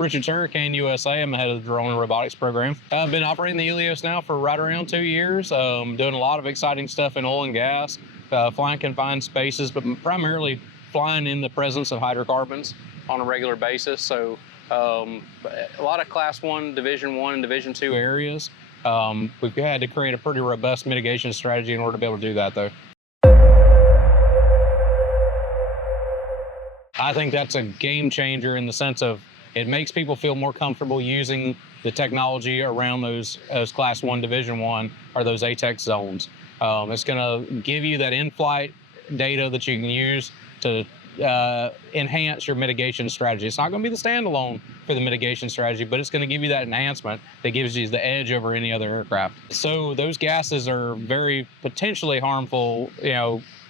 Richard's Hurricane USA. I'm the head of the drone and robotics program. I've been operating the Elios now for right around 2 years, doing a lot of exciting stuff in oil and gas, flying confined spaces, but primarily flying in the presence of hydrocarbons on a regular basis. So a lot of Class 1, Division 1, and Division 2 areas. We've had to create a pretty robust mitigation strategy in order to be able to do that, though. I think that's a game changer in the sense of it makes people feel more comfortable using the technology around those Class 1, Division 1, or those ATEX zones. It's going to give you that in-flight data that you can use to enhance your mitigation strategy. It's not going to be the standalone for the mitigation strategy, but it's going to give you that enhancement that gives you the edge over any other aircraft. So those gases are very potentially harmful,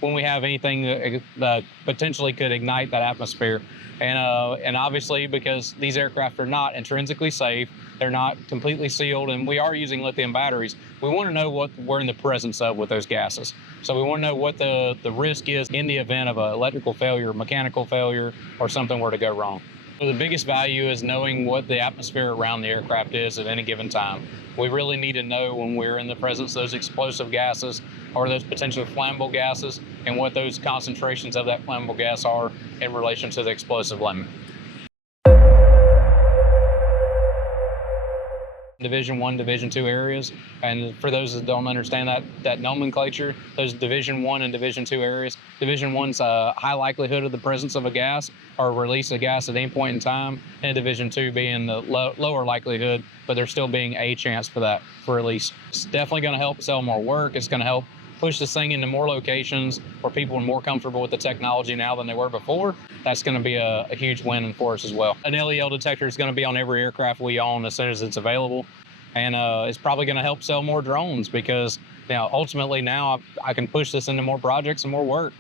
when we have anything that potentially could ignite that atmosphere. And obviously, because these aircraft are not intrinsically safe, they're not completely sealed, and we are using lithium batteries, we want to know what we're in the presence of with those gases. So we want to know what the risk is in the event of an electrical failure, mechanical failure, or something were to go wrong. So the biggest value is knowing what the atmosphere around the aircraft is at any given time. We really need to know when we're in the presence of those explosive gases or those potential flammable gases and what those concentrations of that flammable gas are in relation to the explosive limit. Division 1, Division 2 areas. And for those that don't understand that nomenclature, those Division 1 and Division 2 areas, Division 1's a high likelihood of the presence of a gas or release of gas at any point in time, and Division 2 being the lower likelihood, but there still being a chance for release. It's definitely going to help sell more work. It's going to help push this thing into more locations where people are more comfortable with the technology now than they were before. That's going to be a huge win for us as well. An LEL detector is going to be on every aircraft we own as soon as it's available. And it's probably going to help sell more drones because ultimately now I can push this into more projects and more work.